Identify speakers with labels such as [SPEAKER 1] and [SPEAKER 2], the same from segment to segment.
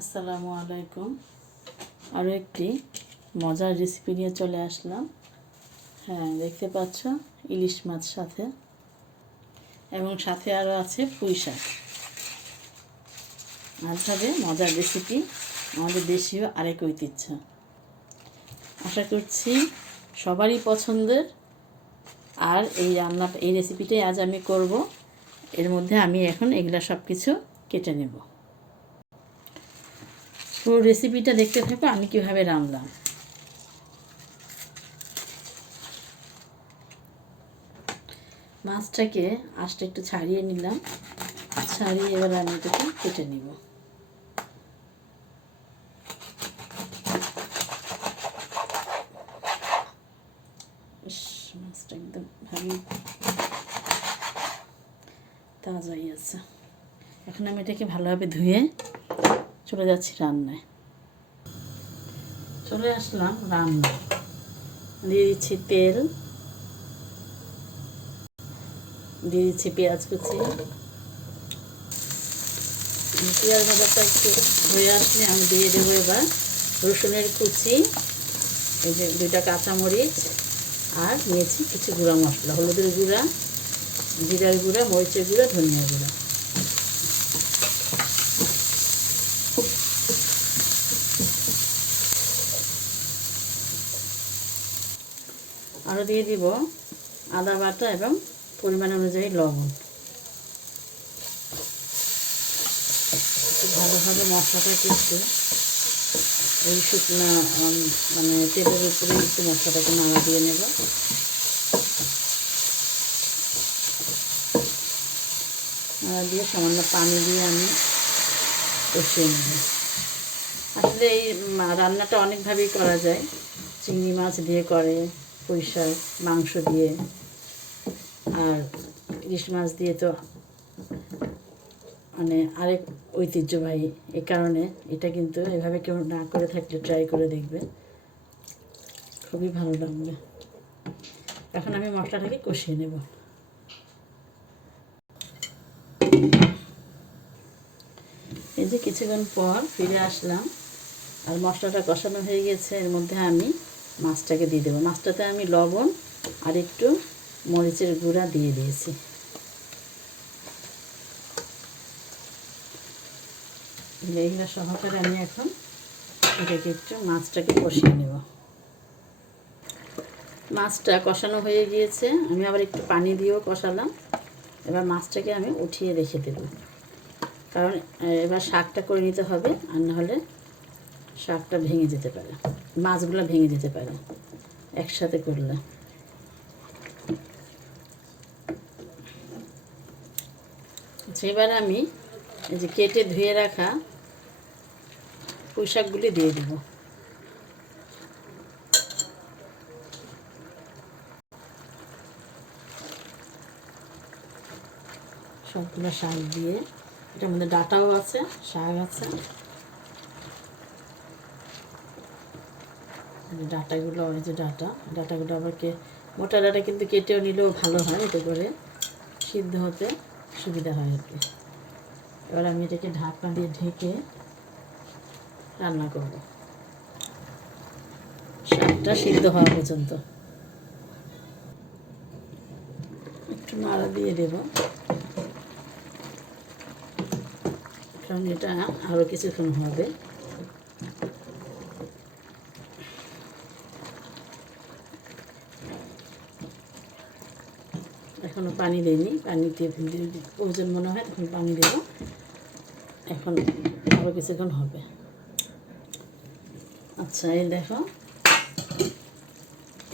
[SPEAKER 1] আসসালামু আলাইকুম। আরও একটি মজার রেসিপি নিয়ে চলে আসলাম। হ্যাঁ দেখতে পাচ্ছ ইলিশ মাছ সাথে এবং সাথে আরও আছে পুঁই শাক। আজ হবে মজার রেসিপি আমাদের দেশীয় আরেক ঐতিহ্য। আশা করছি সবারই পছন্দের। আর এই রান্নাটা এই রেসিপিটাই আজ আমি করব। এর মধ্যে আমি এখন এগুলা সব কিছু কেটে নেব। পুরো রেসিপিটা দেখতে থাকো, আমি কীভাবে রান্নাম মাছটাকে আঁশটা একটু ছাড়িয়ে নিলাম, ছাড়িয়ে এবার আমি এটাকে কেটে নিব। মাছটা একদম ভালোই তাজাই আছে। এখন আমি এটাকে ভালোভাবে ধুয়ে চলে যাচ্ছি রান্নায়। চলে আসলাম রান্না। দিয়ে দিচ্ছি তেল। দিয়ে দিচ্ছি পেঁয়াজ কুচি। পেঁয়াজ ভাজাটা একটু হয়ে আসলে আমি দিয়ে দেবো এবার রসুনের কুচি, এই যে দুইটা কাঁচামরিচ আর নিয়েছি কিছু গুঁড়া মশলা, হলুদের গুঁড়া, জিরার গুঁড়া, মরিচের গুঁড়া ধনিয়া গুঁড়া। আরও দিয়ে দিব আদা বাটা এবং পরিমাণ অনুযায়ী লবণ। ভালোভাবে মশলাটাকে একটু এই শুকনো মানে তেলের উপরে একটু মশলাটাকে নাড়া দিয়ে নেব। নাড়া দিয়ে সামান্য পানি দিয়ে আমি কষিয়ে নেব। আসলে এই রান্নাটা অনেকভাবেই করা যায়। চিংড়ি মাছ দিয়ে করে পুঁই মাংস দিয়ে। আর ইলিশ মাছ দিয়ে তো মানে আরেক ঐতিহ্যবাহী। এই কারণে এটা কিন্তু এভাবে কেউ না করে থাকলে ট্রাই করে দেখবে। খুবই ভালো লাগবে। এখন আমি মশলাটাকে কষিয়ে নেব। এই যে কিছুক্ষণ পর ফিরে আসলাম, আর মশলাটা কষানো হয়ে গেছে, এর মধ্যে আমি মাছটাকে দিয়ে দেবো। মাছটাতে আমি লবণ আর একটু মরিচের গুঁড়া দিয়ে দিয়েছি। এইগুলো সহকারে আমি এখন এটাকে একটু মাছটাকে কষিয়ে নেব। মাছটা কষানো হয়ে গিয়েছে। আমি আবার একটু পানি দিয়েও কষালাম। এবার মাছটাকে আমি উঠিয়ে রেখে দেব। কারণ, এবার শাকটা করে নিতে হবে, আর নাহলে শাকটা ভেঙে যেতে পারে। মাছগুলো ভেঙে যেতে পারে একসাথে করলে। আচ্ছা, এবার আমি এই যে কেটে ধুয়ে রাখা পোশাকগুলি দিয়ে দেব। সবগুলো শাক দিয়ে এটার মধ্যে ডাটাও আছে শাক আছে। যে ডাটাগুলো, এই যে ডাটা, ডাটাগুলো আবার কে মোটা ডাটা কিন্তু কেটেও নিলেও ভালো হয়, এতে করে সিদ্ধ হতে সুবিধা হয় আর কি। এবার আমি এটাকে ঢাকনা দিয়ে ঢেকে রান্না করব। শাকটা সিদ্ধ হওয়া পর্যন্ত। একটু নাড়া দিয়ে দেব। কারণ এটা আরও কিছুক্ষণ হবে। এখনও পানি দিইনি পানি দিয়ে প্রয়োজন মনে হয় তখন পানি দেবো, এখন আরও কিছুক্ষণ হবে। আচ্ছা এই দেখো।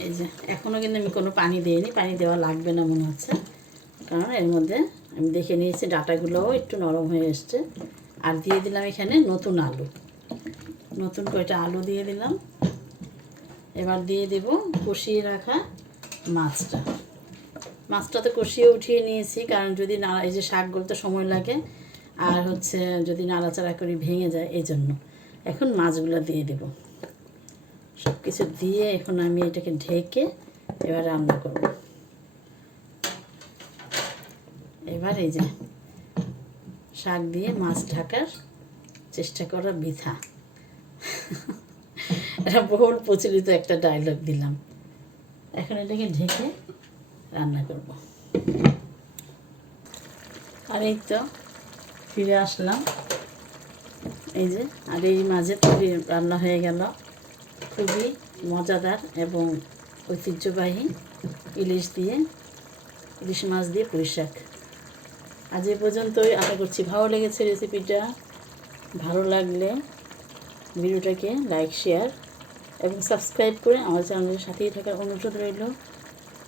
[SPEAKER 1] এই যে এখনও কিন্তু আমি কোনো পানি দিইনি, পানি দেওয়া লাগবে না মনে হচ্ছে। কারণ এর মধ্যে আমি দেখে নিয়েছি, ডাটাগুলোও একটু নরম হয়ে এসছে। আর দিয়ে দিলাম এখানে নতুন আলু। নতুন কয়টা আলু দিয়ে দিলাম। এবার দিয়ে দেব কষিয়ে রাখা মাছটা। মাছটা তো কষিয়ে উঠিয়ে নিয়েছি, কারণ যদি নাড়া এই যে শাক গলতে সময় লাগে, আর হচ্ছে যদি নাড়াচাড়া করি ভেঙে যায়, এই জন্য। এখন মাছগুলো দিয়ে দেব। সব কিছু দিয়ে এখন আমি এটাকে ঢেকে এবার রান্না করব। এবার এই যে শাক দিয়ে মাছ ঢাকার চেষ্টা করা বৃথা। এটা বহুল প্রচলিত একটা ডায়লগ দিলাম। এখন এটাকে ঢেকে রান্না করব। আর এই তো ফিরে আসলাম। এই যে, আর এই মাঝে তৈরি রান্না হয়ে গেল। খুবই মজাদার এবং ঐতিহ্যবাহী ইলিশ দিয়ে, ইলিশ মাছ দিয়ে পুঁই শাক। আজ এ পর্যন্তই। আশা করছি ভালো লেগেছে রেসিপিটা। ভালো লাগলে ভিডিওটাকে লাইক, শেয়ার এবং সাবস্ক্রাইব করে আমার চ্যানেলের সাথেই থাকার অনুরোধ রইল।